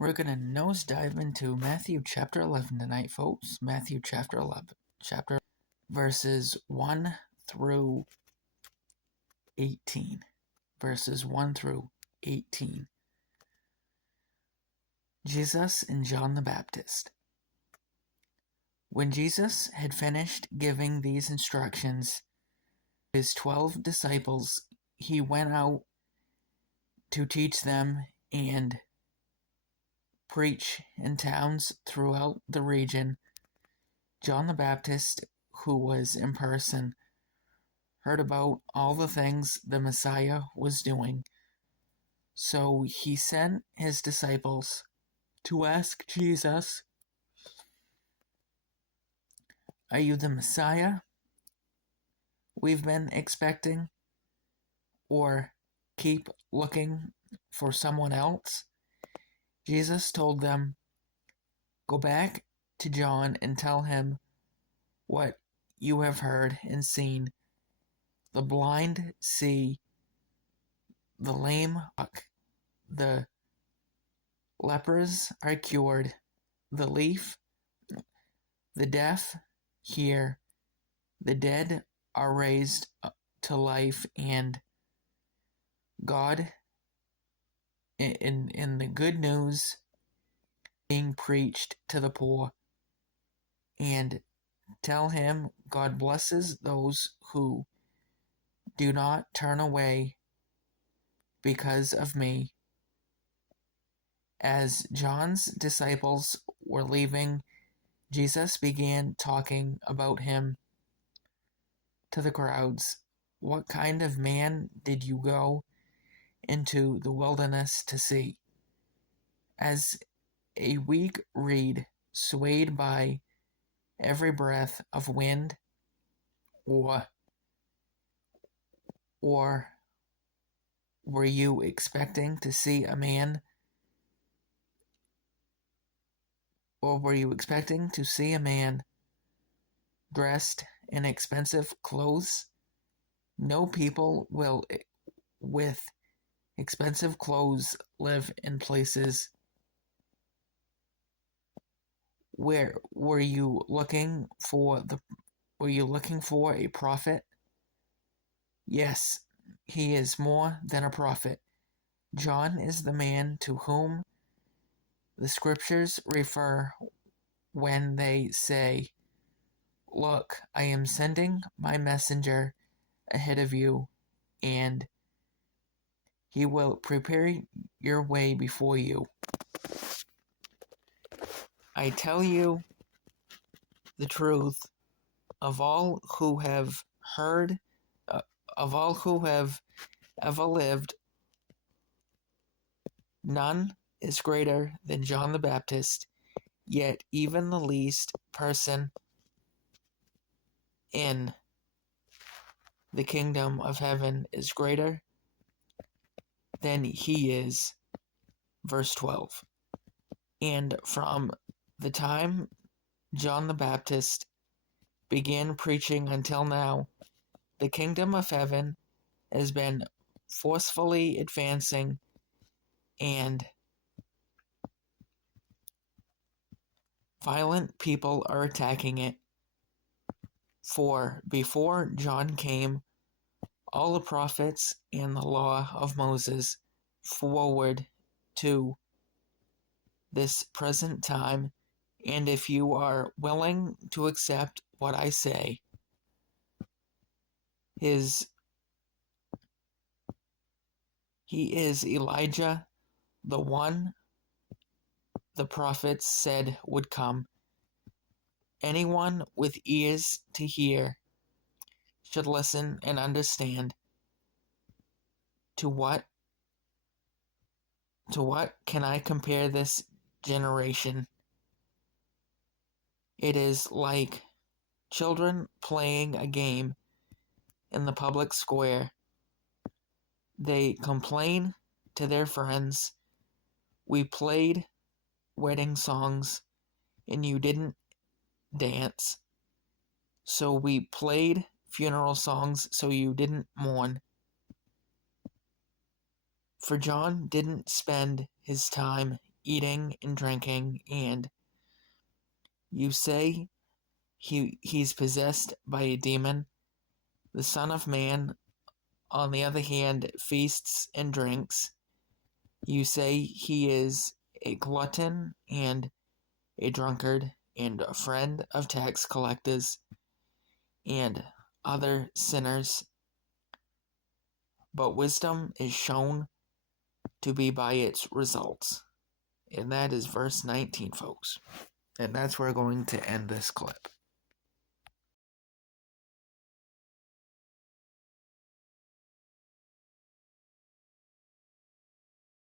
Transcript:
We're going to nosedive into Matthew chapter 11 tonight, folks. Matthew chapter 11, verses 1 through 18. Verses 1 through 18. Jesus and John the Baptist. When Jesus had finished giving these instructions to his 12 disciples, he went out to teach them and preach in towns throughout the region. John the Baptist, who was in person, heard about all the things the Messiah was doing. So he sent his disciples to ask Jesus, "Are you the Messiah we've been expecting? Or keep looking for someone else?" Jesus told them, "Go back to John and tell him what you have heard and seen. The blind see, the lame walk, the lepers are cured, the deaf hear, the dead are raised to life, and God in the good news being preached to the poor. And tell him God blesses those who do not turn away because of me." As John's disciples were leaving, Jesus began talking about him to the crowds. "What kind of man did you go into the wilderness to see? As a weak reed swayed by every breath of wind? Or were you expecting to see a man dressed in expensive clothes? No people will with expensive clothes live in places. Where were you looking for a prophet? Yes, he is more than a prophet. John is the man to whom the scriptures refer when they say, 'Look, I am sending my messenger ahead of you, and he will prepare your way before you.' I tell you the truth, of all who have ever lived, none is greater than John the Baptist, yet even the least person in the kingdom of heaven is greater than he is." Verse 12. And from the time John the Baptist began preaching until now, the kingdom of heaven has been forcefully advancing, and violent people are attacking it. For before John came, all the prophets and the law of Moses forward to this present time, and if you are willing to accept what I say, he is Elijah, the one the prophets said would come. Anyone with ears to hear should listen and understand. To what can I compare this generation? It is like children playing a game in the public square. They complain to their friends, "We played wedding songs and you didn't dance. So we played funeral songs so you didn't mourn." For John didn't spend his time eating and drinking, and you say he's possessed by a demon. The Son of Man, on the other hand, feasts and drinks. You say he is a glutton and a drunkard and a friend of tax collectors and other sinners. But wisdom is shown to be by its results. And that is verse 19, folks. And that's where we're going to end this clip.